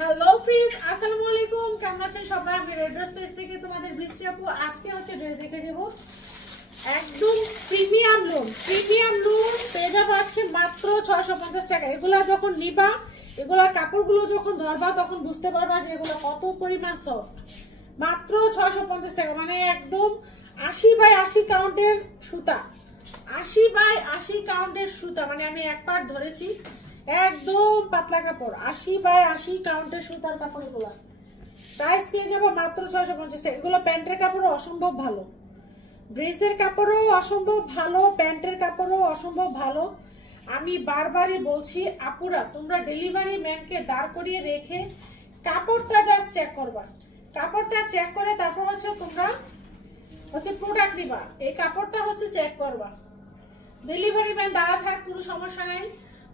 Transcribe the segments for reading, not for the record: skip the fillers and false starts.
Hello friends, আসসালামু আলাইকুম। কেমন আছেন সবাই? আমি রেড ড্রেস পেজ থেকে তোমাদের বৃষ্টি আপু। আজকে হচ্ছে ড্রেস দেখে দেবো একদম প্রিমিয়াম লোন পেয়ে যাবো আজকে মাত্র 650 টাকা। এগুলা যখন নিবা, এগুলার কাপড়গুলো যখন ধরবা তখন বুঝতে পারবা যে এগুলো কত পরিমাণ সফট। মাত্র 650 টাকা, মানে একদম 80x80 কাউন্টের সুতা, 80x80 কাউন্টের সুতা, মানে আমি এক পার্ট ধরেছি। একদম পাতলা কাপড়, 80x80 কাউন্টের সুতার কাপড়। এগুলো প্রাইস পেয়ে যাবো মাত্র 650 টাকা। এগুলো প্যান্টের কাপড়ও অসম্ভব ভালো, ড্রেসের কাপড়ও অসম্ভব ভালো, প্যান্টের কাপড়ও অসম্ভব ভালো। আমি বারবারই বলছি আপুরা, তোমরা ডেলিভারি ম্যানকে দাঁড় করিয়ে রেখে কাপড়টা জাস্ট চেক করবা। কাপড়টা চেক করে তারপর হচ্ছে তোমরা হচ্ছে প্রোডাক্ট নিবা। এই কাপড়টা হচ্ছে চেক করবা, ডেলিভারি ম্যান দাঁড়া থাক, কোনো সমস্যা নাই।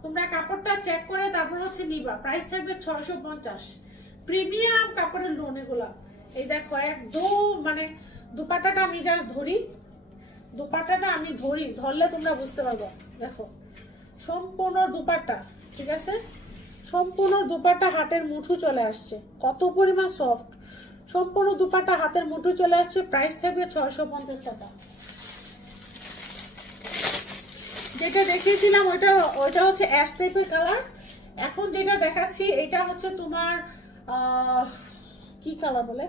তোমরা কাপড়টা চেক করে তারপর হচ্ছে নিবা। প্রাইস থাকবে 650। প্রিমিয়াম কাপড়ের লোন এগুলা। এই দেখো একদম, মানে দুপাট্টাটা আমি জাস্ট ধরি, দুপাট্টাটা আমি ধরলে তোমরা বুঝতে পারবে। দেখো সম্পূর্ণ দুপাট্টা, ঠিক আছে, সম্পূর্ণ দুপাট্টা হাতের মুঠো চলে আসছে, কত পরিমাণ সফট। সম্পূর্ণ দুপাট্টা হাতের মুঠো চলে আসছে। প্রাইস থাকবে 650 টাকা। যেটা দেখিয়েছিলাম ওইটা হচ্ছে অ্যাশ টাইপের কালার। এখন যেটা দেখাচ্ছি এটা হচ্ছে তোমার কি কালার বলে,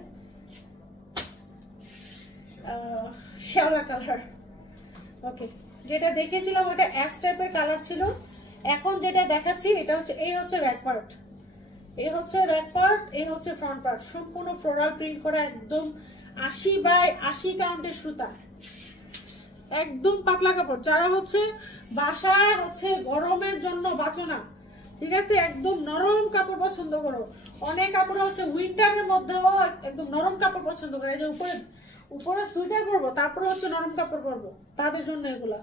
শ্যাওলা কালার। ওকে, যেটা দেখিয়েছিলাম ওটা অ্যাশ টাইপের কালার ছিল। এখন যেটা দেখাচ্ছি এটা হচ্ছে, এই হচ্ছে ব্যাক পার্ট, এই হচ্ছে ব্যাক পার্ট, এই হচ্ছে ফ্রন্ট পার্ট। সম্পূর্ণ ফ্লোরাল প্রিন্ট করা, একদম 80x80 কাউন্টের সুতা, একদম পাতলা কাপড়। যারা হচ্ছে বাসায় হচ্ছে গরমের জন্য বাঁচো না, ঠিক আছে, একদম নরম কাপড় পছন্দ করো। অনেক কাপড় হচ্ছে উইন্টারের মধ্যেও একদম নরম কাপড় পছন্দ করে, এই যে উপরে সুইটার পরবো তারপরে হচ্ছে নরম কাপড় পরবো, তাদের জন্য এগুলা।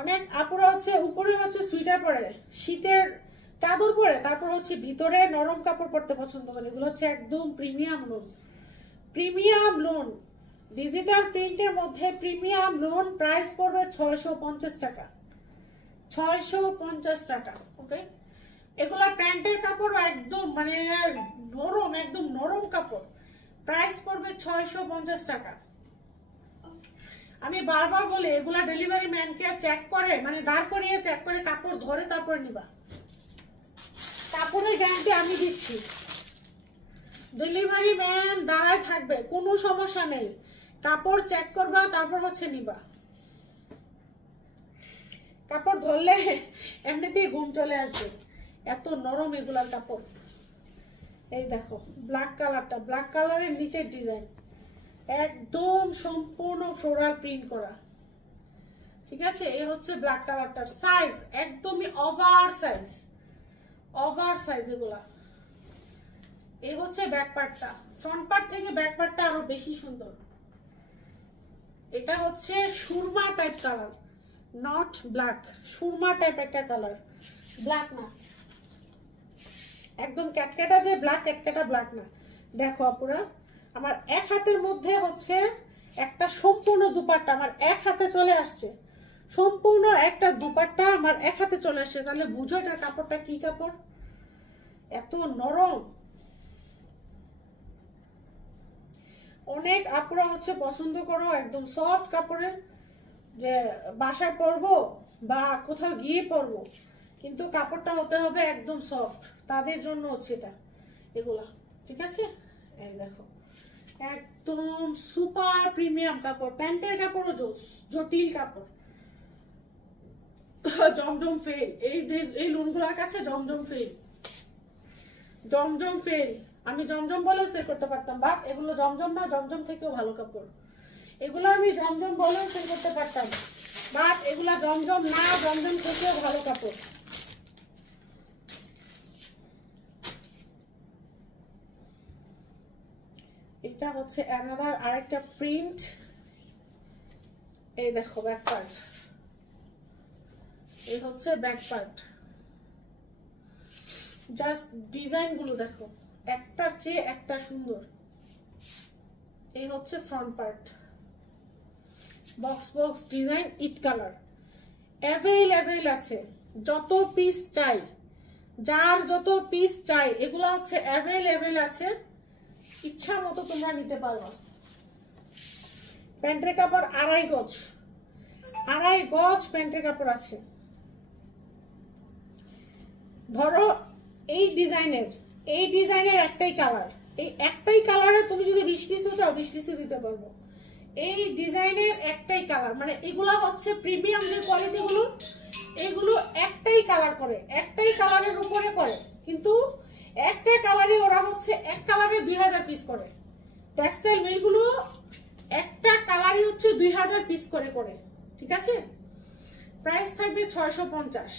অনেক আপুরা হচ্ছে উপরে হচ্ছে সুইটার পরে, শীতের চাদর পরে, তারপর হচ্ছে ভিতরে নরম কাপড় পরতে পছন্দ করে। এগুলো হচ্ছে একদম premium loan, premium loan, digital প্রিন্টের মধ্যে প্রিমিয়াম লোন। প্রাইস পড়বে 650 টাকা, 650 টাকা। ওকে, এগুলা প্যান্টের কাপড় একদম মানে নরম, একদম নরম কাপড়। প্রাইস পড়বে 650 টাকা। আমি বারবার বলি এগুলা ডেলিভারি ম্যানকে চেক করে, মানে দাঁড় করিয়ে চেক করে কাপড় ধরে তারপর নিবা। কাপড়ের গ্যারান্টি আমি দিচ্ছি, ডেলিভারি ম্যান দাঁড়ায় থাকবে, কোনো সমস্যা নেই। কাপড় চেক করবা তারপর হচ্ছে নিবা। কাপড় ধরলে এমনিতেই ঘুম চলে আসবে, এত নরম এগুলার কাপড়। এই দেখো ব্ল্যাক কালারটা, ব্ল্যাক কালারের নিচের ডিজাইন একদম সম্পূর্ণ ফ্লোরাল প্রিন্ট করা, ঠিক আছে। এই হচ্ছে ব্ল্যাক কালারটার সাইজ একদমই ওভার সাইজ, ওভার সাইজ এগুলা। এই হচ্ছে ব্যাক পার্টটা, ফ্রন্ট পার্ট থেকে ব্যাক পার্টটা আরো বেশি সুন্দর। এটা হচ্ছে Surma type colour, not black, Surma type একটা কালার, ব্ল্যাক না, একদম ক্যাটক্যাটা যে ব্ল্যাক, ক্যাটক্যাটা ব্ল্যাক না। দেখো আপুরা, আমার এক হাতের মধ্যে হচ্ছে একটা সম্পূর্ণ দুপাট্টা আমার এক হাতে চলে আসছে, সম্পূর্ণ একটা দুপাট্টা আমার এক হাতে চলে আসছে। তাহলে বুঝো এটার কাপড়টা কি কাপড়, এত নরম। অনেক আপুরা হচ্ছে পছন্দ করো একদম সফট কাপড়ের, যে বাসায় পরবো বা কোথাও গিয়ে পরবো, কিন্তু কাপড়টা হতে হবে একদম সফট, তাদের জন্য হচ্ছে এটা এগুলা, ঠিক আছে। এই দেখো একদম সুপার প্রিমিয়াম কাপড়, প্যান্টের কাপড়ও জটিল কাপড়। জমজম ফেল, এই লোনগুলোর কাছে জমজম ফেল, জমজম ফেল। আমি জমজম বলেও সেল করতে পারতাম, বাট এগুলো জমজম না, জমজম থেকেও ভালো কাপড়। এগুলো আমি জমজম বলেও সেল করতে পারতাম, বাট এগুলা জমজম না, জমজম থেকেও ভালো কাপড়। এটা হচ্ছে অ্যানাদার আরেকটা প্রিন্ট। এই দেখো ব্যাক পার্ট, এই হচ্ছে ব্যাক পার্ট, জাস্ট ডিজাইন গুলো দেখো, একটার চেয়ে একটা সুন্দর। এই হচ্ছে front part, box box design, it colour available আছে, যত পিস চাই যার যত পিস চাই এগুলো হচ্ছে অ্যাভেলেবেল আছে, ইচ্ছা মতো তোমরা নিতে পারো। প্যান্টের কাপড় 2.5 গজ, 2.5 গজ প্যান্টের কাপড় আছে। ধরো এই ডিজাইনের একটাই কালার, এই একটাই কালারে তুমি যদি 20 পিসও চাও 20 পিসও দিতে পারবো। এই ডিজাইনের একটাই কালার, মানে এগুলো হচ্ছে প্রিমিয়াম যে কোয়ালিটিগুলো, এগুলো একটাই কালার করে, একটাই কালারের উপরে করে, কিন্তু একটা কালারে ওরা হচ্ছে এক কালারে 2000 পিস করে। টেক্সটাইল মিলগুলো একটা কালারই হচ্ছে 2000 পিস করে করে, ঠিক আছে। প্রাইস থাকবে 650।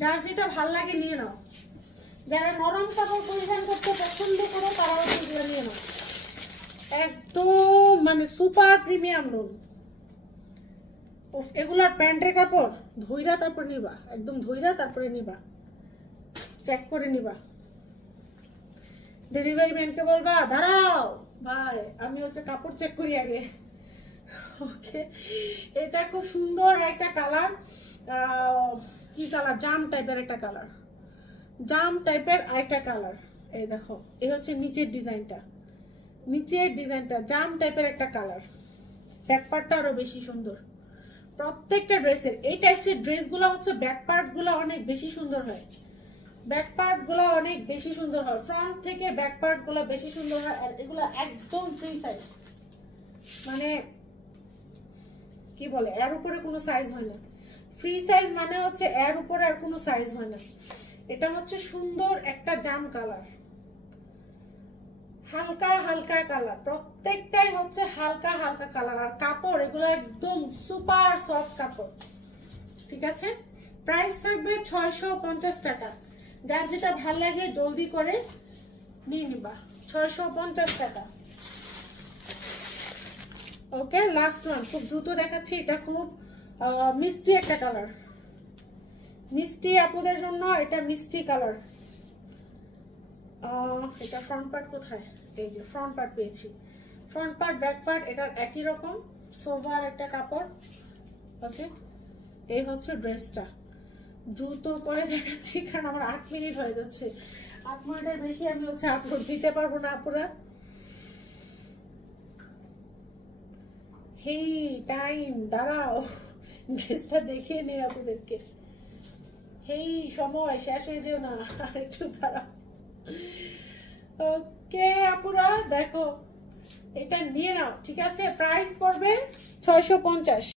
যার যেটা ভাল লাগে নিয়ে নাও। যারা নরম কাপড় পরিধান করতে পছন্দ করো তারাও এগুলো নিয়ে নাও। একদম মানে সুপার প্রিমিয়াম লোন। এগুলার প্যান্টের কাপড় ধইরা তারপর নিবা, একদম ধইরা তারপরে নিবা, চেক করে নিবা। ডেলিভারি ম্যানকে বলবা দাঁড়াও ভাই আমি হচ্ছে কাপড় চেক করি আগে। ওকে, এটা খুব সুন্দর একটা কালার। কি কালার? জাম টাইপের একটা কালার, জাম টাইপের আরেকটা কালার। এই দেখো, এই হচ্ছে নিচের ডিজাইনটা, জাম টাইপের একটা কালার। ব্যাক পার্টটা আরো বেশি সুন্দর। প্রত্যেকটা ড্রেসের এই টাইপের ড্রেসগুলো হচ্ছে ব্যাক পার্টগুলো অনেক বেশি সুন্দর হয়, ব্যাক পার্টগুলো অনেক বেশি সুন্দর হয়, ফ্রন্ট থেকে ব্যাক পার্টগুলো বেশি সুন্দর হয়। আর এগুলো একদম ফ্রি সাইজ, মানে কি বলে এর উপরে কোনো সাইজ হয় না। ফ্রি সাইজ মানে হচ্ছে এর উপরে আর কোনো সাইজ হয় না। এটা হচ্ছে সুন্দর একটা জাম কালার, হালকা হালকা কালার, প্রত্যেকটাই হচ্ছে হালকা হালকা কালার। আর কাপড় এগুলো একদম সুপার সফট কাপড়, ঠিক আছে। প্রাইস থাকবে 650 টাকা। যার যেটা ভাল লাগে জলদি করে নিয়ে নিবা, 650 টাকা। ওকে, লাস্ট ওয়ান খুব দ্রুত দেখাচ্ছি। এটা খুব মিষ্টি একটা কালার, মিষ্টি আপুদের জন্য এটা মিষ্টি কালার। এটা ফ্রন্ট পার্ট কোথায়? এই যে ফ্রন্ট পার্ট পেয়েছি, ফ্রন্ট পার্ট ব্যাক পার্ট এটার একই রকম সোভার একটা কাপড়। ওকে, এই হচ্ছে ড্রেসটা। দ্রুত করে দেখাচ্ছি কারণ আমার 8 মিনিট হয়ে যাচ্ছে, 8 মিনিটের বেশি আমি হচ্ছে আপলোড দিতে পারবো না আপুরা। হেই টাইম, দাঁড়াও ড্রেসটা দেখিয়ে নেই আপনাদেরকে। হেই সময় শেষ হয়ে যেও না, একটু দাঁড়াও। ওকে আপুরা দেখো, এটা নিয়ে নাও, ঠিক আছে। প্রাইস পড়বে 650।